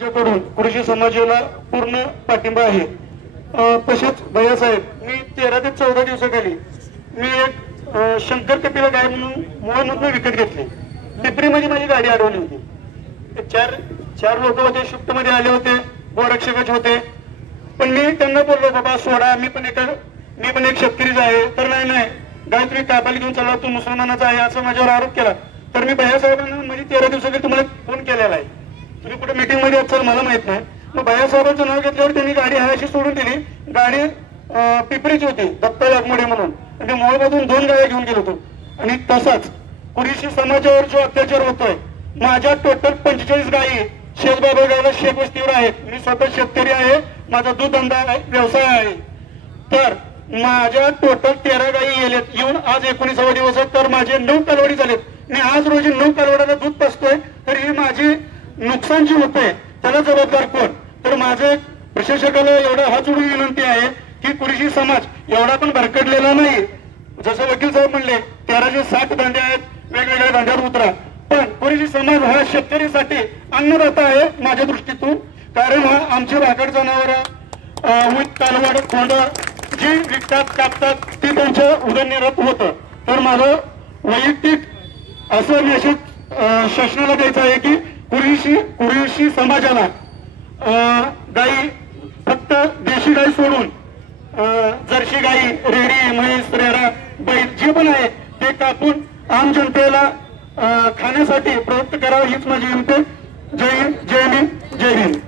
माझ्याकडून कुरुशी समाजाला पूर्ण पाठिंबा आहे। तसेच भैयासाहेब, मी 13 ते 14 दिवसाखाली मी एक शंकर कपिला गाय म्हणून मोहमधून विकत घेतली। पिपरीमध्ये माझी गाडी अडवली होती। चार लोक होते, शिफ्ट मध्ये आले होते, गोरक्षकच होते। पण मी त्यांना बोललो, बाबा सोडा, मी पण एक शेतकरीच आहे। तर नाही गाय तुम्ही काबाली घेऊन चालला, तू मुसलमानाचा आहे असं माझ्यावर आरोप केला। तर मी भैयासाहेबांना म्हणजे 13 दिवसाखाली तुम्हाला फोन केलेला आहे, तुम्ही कुठे मीटिंग मध्ये असाल मला माहित नाही। मग भैयासाहेबांचं नाव घेतल्यावर त्यांनी गाडी हायशी सोडून दिली। गाडी पिपरीची होती, दत्ता लागमोडे म्हणून, आणि मोळमधून 2 गाड्या घेऊन गेलो होतो। आणि तसाच कुरुशी समाजावर जो अत्याचार होतोय, माझ्या टोटल 45 गायी शेखबाबा गावला शेख वस्तीवर आहेत। मी स्वतः शेतकरी आहे, माझा दूध धंदा व्यवसाय आहे। तर माझ्या टोटल 13 गायी गेलेत येऊन आज 19वा दिवस आहे। तर माझे 9 कालवडी झालेत। मी आज रोजी 9 कालवड्याला दूध पाजतोय, तर ही माझी नुकसान जी होते त्याला जबाबदार कोण? तर माझे प्रशासकाला एवढा हात जोडून विनंती आहे की कुरुशी समाज एवढा पण भरकडलेला नाही। जसं वकील साहेब म्हणले 1360 दांडे आहेत, वेगवेगळ्या दांड्यावर उतरा। पण कुरुशी समाज हा शेतकरीसाठी अन्नदाता आहे माझ्या दृष्टीतून। कारण हा आमची राखड जनावर ऊस कालवड खोंड जी विकतात कापतात ती त्यांच्या उदरनिर्वाह होतं। तर माझं वैयक्तिक असं मेसेज शासनाला द्यायचं आहे की कुरुशी समाजाला गाई फक्त देशी गाई सोडून जर्सी गाई, रेडी, म्हैस, रेडा, बैल जे पण आहे ते कापून आम जनतेला खाण्यासाठी प्रवृत्त करावं हीच माझी विनंती। जय हिंद, जय हिंद, जय हिंद।